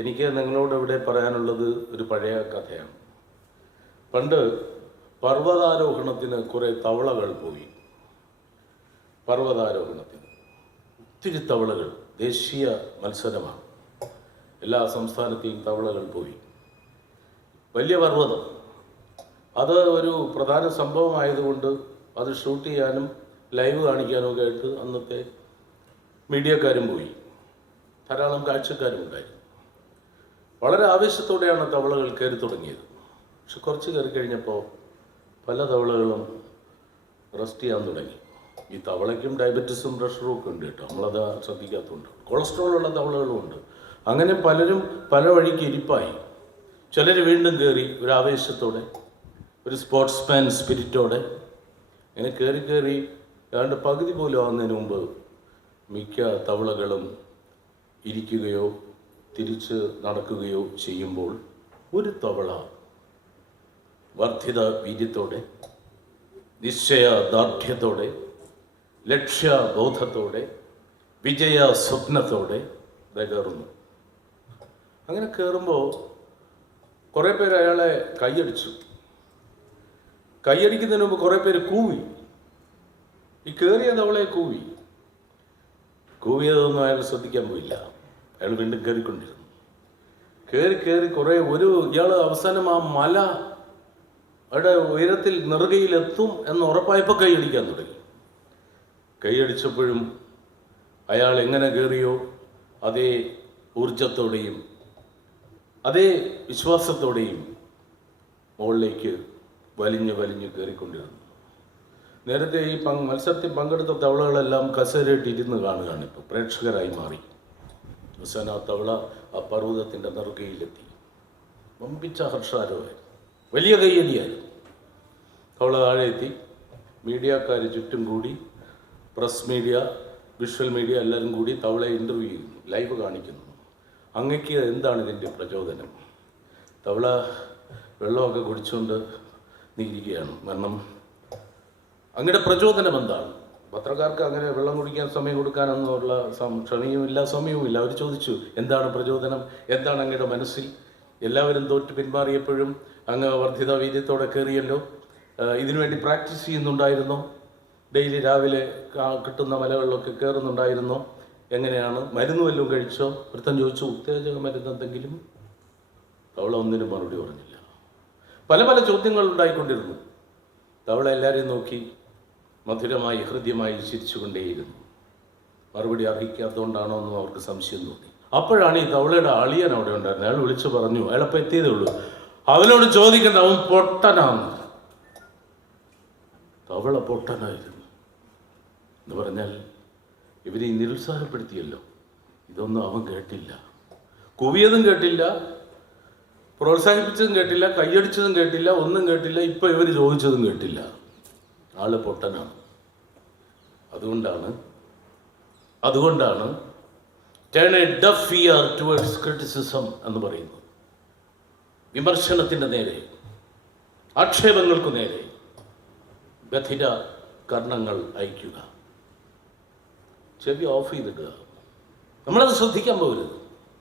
എനിക്ക് നിങ്ങളോട് ഇവിടെ പറയാനുള്ളത് ഒരു പഴയ കഥയാണ്. പണ്ട് പർവ്വതാരോഹണത്തിന് കുറേ തവളകൾ പോയി. പർവ്വതാരോഹണത്തിന് ഒത്തിരി തവളകൾ, ദേശീയ മത്സരമാണ്. എല്ലാ സംസ്ഥാനത്തെയും തവളകൾ പോയി. വലിയ പർവ്വതം, അത് ഒരു പ്രധാന സംഭവമായതുകൊണ്ട് അത് ഷൂട്ട് ചെയ്യാനും ലൈവ് കാണിക്കാനും ഒക്കെ ആയിട്ട് അന്നത്തെ മീഡിയക്കാരും പോയി. ധാരാളം കാഴ്ചക്കാരും ഉണ്ടായിരുന്നു. വളരെ ആവേശത്തോടെയാണ് തവളകൾ കയറി തുടങ്ങിയത്. പക്ഷെ കുറച്ച് കയറി കഴിഞ്ഞപ്പോൾ പല തവളകളും റെസ്റ്റ് ചെയ്യാൻ തുടങ്ങി. ഈ തവളയ്ക്കും ഡയബറ്റീസും പ്രഷറും ഒക്കെ ഉണ്ട് കേട്ടോ, നമ്മളത് ശ്രദ്ധിക്കാത്തതുകൊണ്ട്. കൊളസ്ട്രോളുള്ള തവളകളും ഉണ്ട്. അങ്ങനെ പലരും പല വഴിക്ക് ഇരിപ്പായി. ചിലർ വീണ്ടും കയറി ഒരു ആവേശത്തോടെ, ഒരു സ്പോർട്സ്മാൻ സ്പിരിറ്റോടെ. ഇങ്ങനെ കയറി ഏതാണ്ട് പകുതി പോലും ആകുന്നതിന് മുമ്പ് മിക്ക തവളകളും ഇരിക്കുകയോ തിരിച്ച് നടക്കുകയോ ചെയ്യുമ്പോൾ ഒരു തവള വർദ്ധിത വീര്യത്തോടെ, നിശ്ചയദാർഢ്യത്തോടെ, ലക്ഷ്യബോധത്തോടെ, വിജയ സ്വപ്നത്തോടെ കയറുന്നു. അങ്ങനെ കയറുമ്പോൾ കുറേ പേര് അയാളെ കൈയടിച്ചു. കൈയടിക്കുന്നതിന് മുമ്പ് കുറേ പേര് കൂവി. ഈ കയറിയ തവളയെ കൂവിയതൊന്നും അയാൾ ശ്രദ്ധിക്കാൻ പോയില്ല. അയാൾ വീണ്ടും കയറിക്കൊണ്ടിരുന്നു. കയറി കുറേ ഇയാൾ അവസാനം ആ മല അവിടെ ഉയരത്തിൽ നെറുകയിലെത്തും എന്ന് ഉറപ്പായപ്പോൾ കൈയടിക്കാൻ തുടങ്ങി. കൈയടിച്ചപ്പോഴും അയാൾ എങ്ങനെ കയറിയോ അതേ ഊർജത്തോടെയും അതേ വിശ്വാസത്തോടെയും മുകളിലേക്ക് വലിഞ്ഞ് കയറിക്കൊണ്ടിരുന്നു. നേരത്തെ ഈ മത്സരത്തിൽ പങ്കെടുത്ത തവളകളെല്ലാം കസേരയിട്ട് ഇരുന്ന് കാണുകയാണ്. ഇപ്പോൾ പ്രേക്ഷകരായി മാറി. അവസാനം ആ തവള ആ പർവ്വതത്തിൻ്റെ നെറുകയിലെത്തി. വമ്പിച്ച ഹർഷാരമായിരുന്നു, വലിയ കയ്യടിയായിരുന്നു. തവള താഴെ എത്തി. മീഡിയക്കാർ ചുറ്റും കൂടി, പ്രസ് മീഡിയ, വിഷ്വൽ മീഡിയ എല്ലാവരും കൂടി തവളയെ ഇൻ്റർവ്യൂ ചെയ്യുന്നു, ലൈവ് കാണിക്കുന്നു. അങ്ങക്ക് എന്താണ് ഇതിൻ്റെ പ്രചോദനം? തവള വെള്ളമൊക്കെ കുടിച്ചുകൊണ്ട് നീരിക്കുകയാണ്. കാരണം അങ്ങയുടെ പ്രചോദനം എന്താണ്? പത്രക്കാർക്ക് അങ്ങനെ വെള്ളം കുടിക്കാൻ സമയം കൊടുക്കാനൊന്നുമുള്ള ക്ഷമയുമില്ല, സമയവുമില്ല. അവർ ചോദിച്ചു, എന്താണ് പ്രചോദനം, എന്താണ് അങ്ങയുടെ മനസ്സിൽ? എല്ലാവരും തോറ്റ് പിന്മാറിയപ്പോഴും അങ്ങ് വർദ്ധിത വീര്യത്തോടെ കയറിയല്ലോ. ഇതിനുവേണ്ടി പ്രാക്ടീസ് ചെയ്യുന്നുണ്ടായിരുന്നോ? ഡെയിലി രാവിലെ കിട്ടുന്ന മലകളിലൊക്കെ കയറുന്നുണ്ടായിരുന്നോ? എങ്ങനെയാണ്? മരുന്ന് വല്ലതും കഴിച്ചോ? ഒരുത്തൻ ചോദിച്ചു, ഉത്തേജക മരുന്ന് എന്തെങ്കിലും? തവള ഒന്നിനും മറുപടി പറഞ്ഞില്ല. പല ചോദ്യങ്ങൾ ഉണ്ടായിക്കൊണ്ടിരുന്നു. തവള എല്ലാവരെയും നോക്കി മധുരമായി ഹൃദ്യമായി ചിരിച്ചുകൊണ്ടേയിരുന്നു. മറുപടി അർഹിക്കാത്തതുകൊണ്ടാണോ എന്നും അവർക്ക് സംശയം തോന്നി. അപ്പോഴാണ് ഈ തവളയുടെ അളിയൻ അവിടെ ഉണ്ടായിരുന്നത്. അയാൾ വിളിച്ചു പറഞ്ഞു, അയാളപ്പം എത്തിയതേ ഉള്ളൂ, അവനോട് ചോദിക്കണ്ട, അവൻ പൊട്ടനാണ്. തവള പൊട്ടനായിരുന്നു എന്ന് പറഞ്ഞാൽ ഇവരെ നിരുത്സാഹപ്പെടുത്തിയല്ലോ. ഇതൊന്നും അവൻ കേട്ടില്ല. കൂവിയതും കേട്ടില്ല, പ്രോത്സാഹിപ്പിച്ചതും കേട്ടില്ല, കൈയടിച്ചതും കേട്ടില്ല, ഒന്നും കേട്ടില്ല. ഇപ്പം ഇവർ ചോദിച്ചതും കേട്ടില്ല. ആള് പൊട്ടനാണ്. അതുകൊണ്ടാണ് turn A duff year towards criticism എന്ന് പറയുന്നത്. വിമർശനത്തിൻ്റെ നേരെ, ആക്ഷേപങ്ങൾക്കു നേരെ ബധിര കർണങ്ങൾ അയക്കുക, ചെവി ഓഫ് ചെയ്തിടുക. നമ്മളത് ശ്രദ്ധിക്കാൻ പോകരുത്.